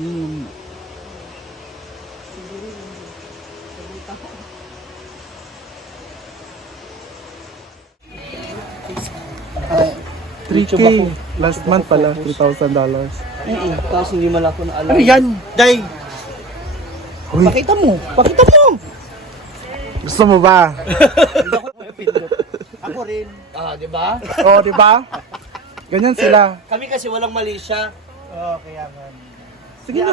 Ay, 3K. Last month pala, $3,000. Tapos hindi man ako naalala. Ano yan? Day! Uy, Pakita mo! Pakita mo! gusto mo ba? Ako rin. Ah, di ba? Oo, di ba? Ganyan sila. Kami kasi walang mali siya. Oo, kaya man. Sige na.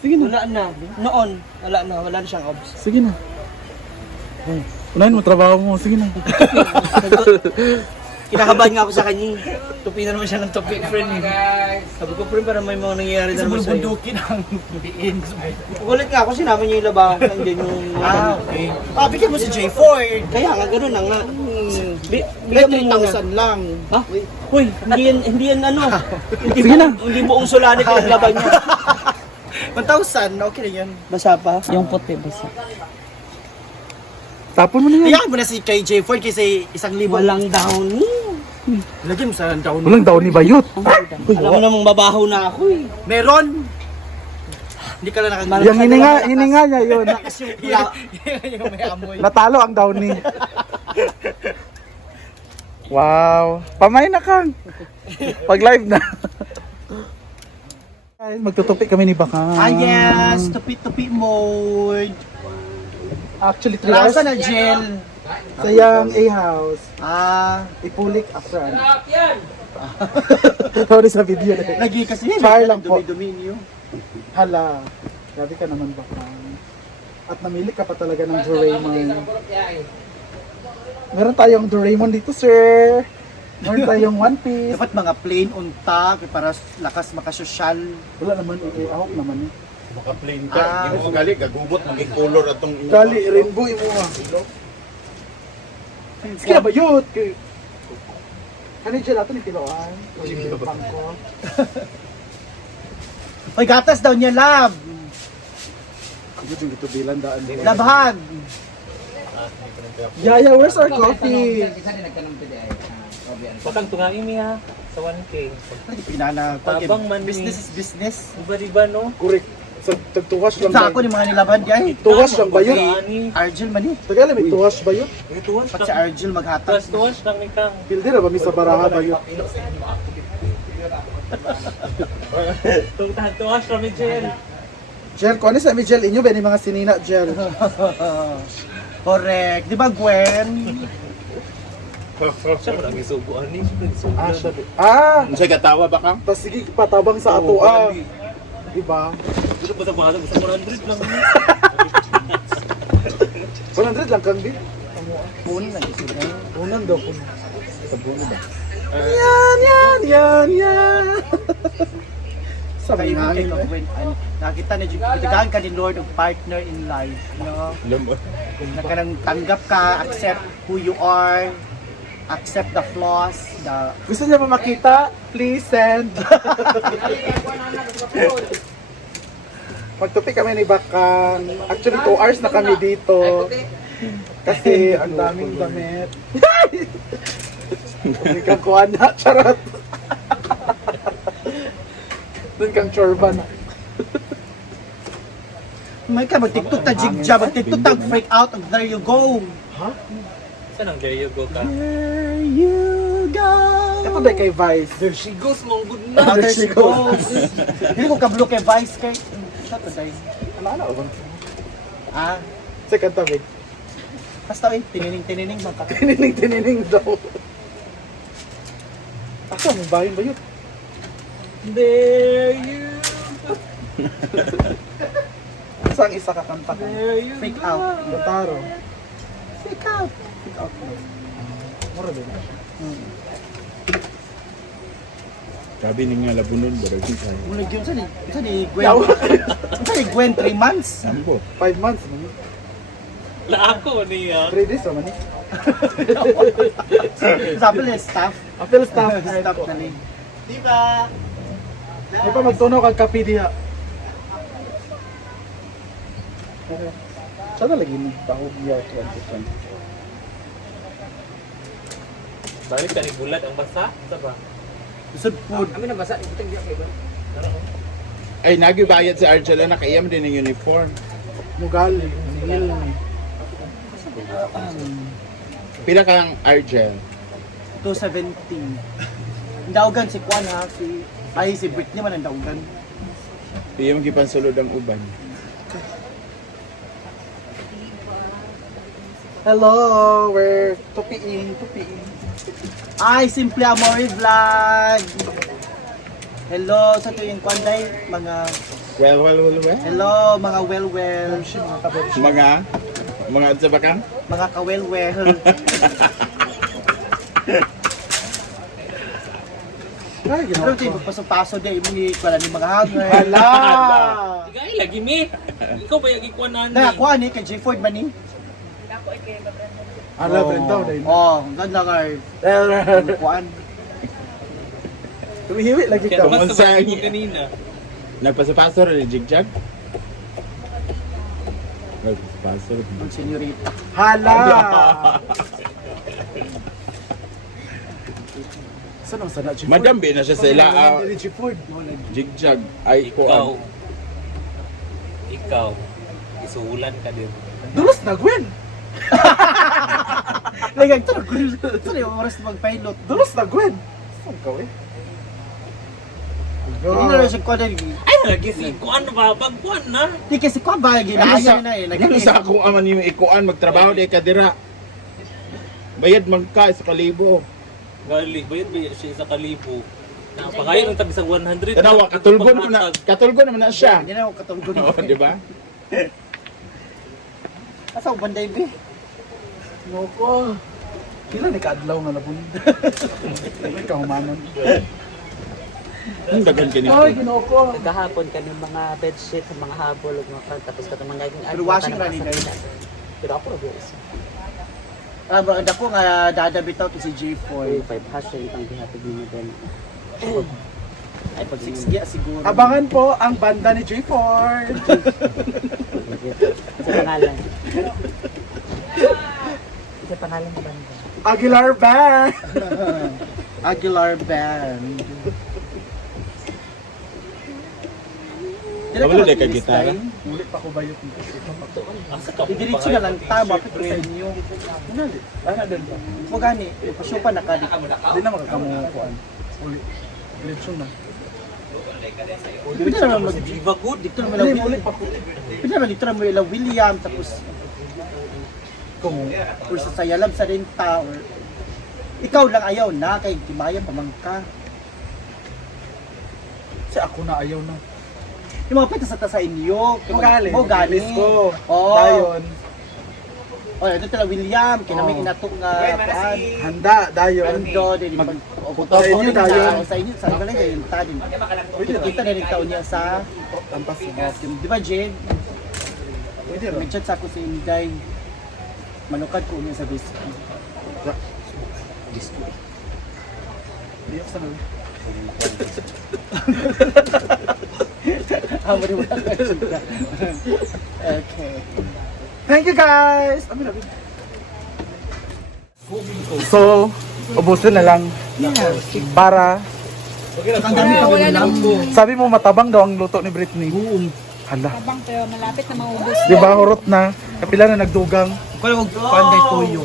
Sige na. Wala na. Noon, wala na siyang obs. Sige na. Unahin mo trabaho mo. Sige na. Kinakabahan nga ako sa kanya. Tupi na naman siya ng tupi, friend. Sabi ko, friend, para may mga nangyayari na naman sa'yo. bundukin ang biin. Ulit nga ako, sinama niyo yung labahan. Nandiyan yung... Okay. Bigyan mo si J4. Kaya nga, ganun na nga. Bigyan mo muna. lang. Ha? Uy, hindi yan ano. Sige na. Hindi buong sulanit yung laban niya. 1,000, okay na yan. Basa pa? Yung puti, basa. Tapon mo na yan. Iyan mo na si kay J4 kasi 1,000. Walang downy. Lagyan mo sa down. Walang daw ni Bayot. Alam mo namang babaho na ako eh. Meron. Hindi ka lang nakagawa. Yung hininga niya yun. Yung may amoy. Natalo ang Downy. Wow. Pamay na kang. Pag live na. Ay, magtutupi kami ni Bakang. Ah yes, tupi-tupi mode. Actually, 3 hours. Lasa na gel. Sayang A-house. Ipulik after ano. Sorry sa video na. Lagi kasi yan. Char lang po. Dumi-dumi niyo. Hala. Grabe ka naman Bakang. At namili ka pa talaga ng Doraemon. Meron tayong Doraemon dito, sir. Meron tayong One Piece. Dapat mga plain unta para lakas makasosyal. Wala naman, ahok naman eh. Maka plain ka, hindi mo kagali, gagumot, maging color atong inyo. Kali, rainbow mo nga. Sige na ba yun? Ano dyan natin yung kiloan? Bangko. Hoy, gatas daw niya, lab. Ano yung ito bilang daan? Labhag. Yaya, where's our coffee? Patang tunga imi ha, sa 1K. Ay, pinana. Tabang man Business is business. Diba no? Correct. Tagtuwas lang Sa ako ni mga nilaban di ay. Tuwas lang ba yun? Argel man eh. Tagal, may tuwas ba yun? Tuwas Pag si Argel maghatag. tuwas lang ni Kang. Pildi na ba may sa baraha ba yun? Tuwas lang ni Jen. Jel, kung ano sa mi Jel, inyo ba ni mga sinina Jel? Correct. Di ba Gwen? Siya mo lang isubuan ni. Ah, sabi. Ah! Ang sige katawa ba kang? Tas sige, patabang sa ato ah. Diba? Gusto pa sa bahala, gusto 100 lang. 100 lang kang di. Puno na ito. Unan daw po. Sa buwan ba? Yan. Sabi Kaya nga kay yun. Gwen, nakita na bitigahan ka ni Lord of partner in life. No? Na kanang tanggap ka, accept who you are, accept the flaws, Gusto niya ba makita? Please send. Magtupi kami ni Bakang. Actually, 2 hours na kami dito. Kasi ang daming damit. Doon kang kuha na, charot. Doon kang chorba na. may ka mag-tiktok ta jigja, mag-tiktok ta freak out, there you go. Saan ang there you go ka? There you go. Ito ba kay Vice? There she goes, mong good na. There she goes. Hindi ko kablo kay Vice kay. Sa to day. Ano ba? Ah, Second tabi. basta eh, tinining mga ka. Tinining daw. Asa, may bayan ba yun? There you Asa ang isa kakanta ka? Freak out. Lotaro. Freak out. Freak out. Mura din. Sabi ni nga labunon, pero si Sai. Muna yun sa ni Gwen. Sa ni Gwen 3 months. Ano po? 5 months naman. La ako niya. 3 days naman eh. Sabi ni staff. Apel staff. Staff na ni. Diba? May pa magtunaw kang kape diha. Sana lagi ni tahog year 2020. Balik ka ni bulat ang basa, sa ba? Isod food. Kami na basa, ito tang diya kay ba? Ay, nagibayad si Argel na nakaiyam din ng uniform. Mugali. Nil. Pila kang Argel? 217. Daugan si Kwan ha, si Britney man ang daugan. Piyam gipansulod ang uban. Hello, we're tupiing. Ay, Simple Amore Vlog! Hello sa tuwing Kwan day, mga Well. hello mga well. Mga sa bakang? Mga ka-well. Ay, Pero ginawa tayo ko. paso-paso day, muni wala ni mga hanger. Hala! Igay, lagi mi. Ikaw ba yung ikuanan Na ako ani kay J Ford man ni. Ala, Brenda, dahil. Oh, ganda nga. Kuan. Tumihiwi lagi Kaya ka. Tungkol basta sa- ba yung kanina? Nagpasapasor ni Jigjag? Nagpasapasor. Ang senyorita. Hala! Saan ang sana, G4? Madam, na siya sa ila. G4. Jigjag. Ay, Ikaw. kuan. Ikaw. Isuulan ka din. Dulos na, Gwen! Lagag to. Ito yung oras magpilot. Dulos na, Gwen! Saan ka, eh? Hindi na rin siya kuan din. Ay, lagi si kuan ba? Pagkuan na. Di kasi kuan ba ginaya na eh. Ano sa akong aman yung ikuan, magtrabaho di ka dira. Bayad magka sa kalibo. Gali, bayad ba siya sa kalibo? Napakayo ng tabi sa 100. Tanawa, katulgo naman na siya. Hindi na ako katulog. Oo, di ba? Asa ko banday be? Noko. Kila ni Kadlaw nga labon. Ikaw humanon. Ang dagan ka Ay, nito. ginoko. Kahapon kami mga bedsheet, mga habol, mga kan, tapos katong mga naging Pero washing na ni guys. Pero ako rin guys. Ah, bro, ako nga dadabitaw to si J4. 5 hash yung itang gihatid mo din. Ay, pag 6 giya siguro. Abangan po ang banda ni J4. sa pangalan. Sa pangalan ng banda. Aguilar Band. Aguilar Band. Wala di ka gitara? Muli pa ko bayot nito. Asa ka Didiretso na lang tama pito sa inyo. Ano din ba? Mo gani, pasyo pa nakadi. Hindi na makakamukuan. Uli. Diretso na. Dito naman mag Viva good. dito naman Muli, lang muli pa ko. Dito naman dito naman lang William tapos Kung or sa sayalab sa renta or ikaw lang ayaw na kay Timaya pamangka. si ako na ayaw na. Yung mga pita sa inyo. Mo gali. Mo gali. ko. Oh. Dayon. Oh, ito tala William, kinami Oh. inatok nga paan. Handa, dayon. Ando din pag Sa inyo, dayon. sa inyo sa iba lang yung tadin. Kita na rin taon niya sa Tampas mo. di ba Jane? Pwede rin. May chat sa ako sa Inday. Manukad ko niya sa biscuit. Hindi ako sanay. Wala ka siya. Okay. Thank you guys! So, ubusin na lang. Para, Ang dami pa wala na. sabi mo matabang daw ang luto ni Britney. Hala. Tabang pero malapit na maubos. Di ba hurot na? Kapila na nagdugang. Kung huwag panday toyo.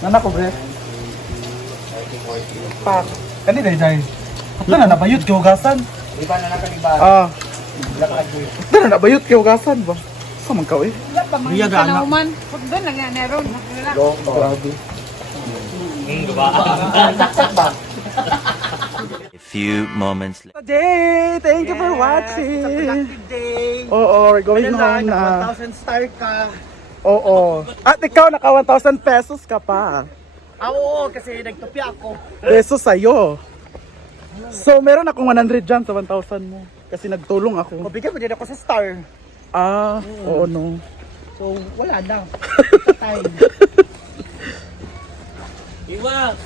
Nana ko, bre. Pak. Kani day. Ito na nabayot kay hugasan. Di ba na nakaliba? Ah. Ito na nabayot kay hugasan ba? Sa man ka eh. Wala pa mga Riya, sa gana. nauman. Huwag doon lang nga meron. Wala. Grabe. A few moments later. Today, thank you for It's a watching. productive day. Oo, we're going Ayun home lang, na. 1,000 star ka. Oo. At ikaw, naka 1,000 pesos ka pa. Ah, oo, kasi nagtupi ako. Pesos sa'yo. So, meron akong 100 dyan sa 1,000 mo. Kasi nagtulong ako. Mabigyan mo din ako sa star. Ah, oo no. So, wala na. Time. Iwa.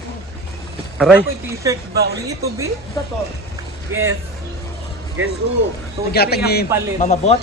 Aray. Ako yung t-shirt ba? Uli ito, B? Ito to. Yes. Guess who? So, Nagatag ni palit. Mama Bot.